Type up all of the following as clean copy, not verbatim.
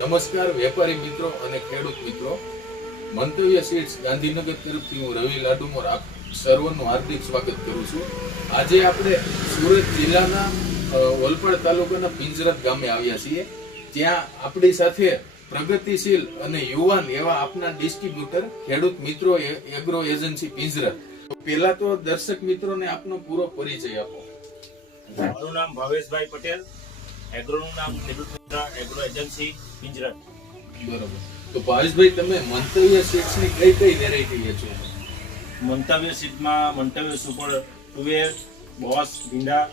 નમસ્કાર વેપારી મિત્રો અને ખેડૂત મિત્રો, મંતવ્ય સીડ્સ ગાંધીનગર તરફથી હું રવિ લાડુમોર આપ સર્વનું હાર્દિક સ્વાગત કરું છું. આજે આપણે સુરત જિલ્લાના ઓલપાડ તાલુકાના પિંજરત ગામે આવ્યા છીએ. ત્યાં આપણી સાથે પ્રગતિશીલ અને યુવાન એવા આપના ડિસ્ટ્રીબ્યુટર ખેડૂત મિત્રો એગ્રો એજન્સી પિંજરત. પહેલા તો દર્શક મિત્રોને આપનો પૂરો પરિચય આપો. મારું નામ ભાવેશભાઈ પટેલ, એગ્રોનું નામ ખેડૂત મિત્ર એગ્રો એજન્સી પિંજરત. બરોબર. તો ભાવેશભાઈ, તમે મંતવ્ય સીડ્સની કઈ કઈ વેરાયટી વેચો છો? મંતવ્ય સીટમાં મંતવ્ય સુપર તુવેર, બોસ, ભીંડા,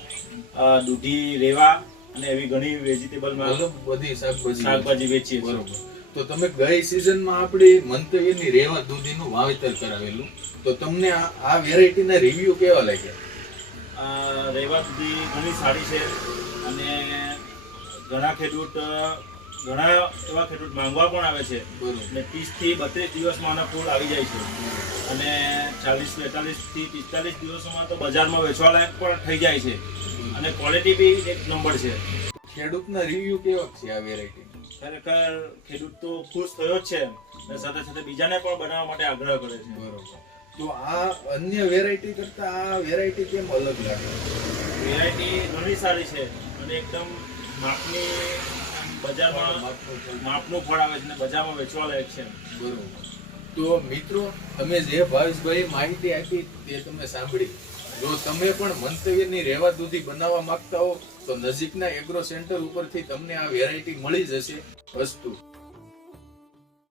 દૂધી, રેવા અને એવી ઘણી વેજીટેબલમાં બધી શાકભાજી વેચીએ છીએ. બરોબર. તો તમે ગઈ સિઝનમાં આપણી મંતવ્યની રેવા દૂધીનું વાવેતર કરાવેલું, તો તમને આ વેરાયટીના રિવ્યુ કેવા લાગ્યા? રેવા દૂધી ઘણી સારી છે અને ઘણા એવા ખેડૂત માંગવા પણ આવે છે. બરોબર. અને 30 થી 32 દિવસમાં આના ફૂલ આવી જાય છે અને 40, 45 થી 45 દિવસોમાં તો બજારમાં વેચવા લાયક પણ થઈ જાય છે અને ક્વોલિટી બી એક નંબર છે. ખેડૂતના રિવ્યુ કેવા છે આ વેરાયટી? ખરેખર ખેડૂત તો ખુશ થયો જ છે અને સાથે સાથે બીજાને પણ બનાવવા માટે આગ્રહ કરે છે. બરોબર. તો આ અન્ય વેરાયટી કરતા આ વેરાયટી કેમ અલગ લાગે? વેરાયટી ઘણી સારી છે અને એકદમ માપની બજારમાં માપનું ફળ આવે છે અને બજારમાં વેચવા લાયક છે. બરોબર. તો મિત્રો, તમે જે ભાવેશભાઈ માહિતી આપી તે તમે સાંભળી. જો તમે પણ મંતવ્યની રેવા દૂધી બનાવવા માંગતા હો તો નજીકના એગ્રો સેન્ટર ઉપરથી તમને આ વેરાયટી મળી જશે. વસ્તુ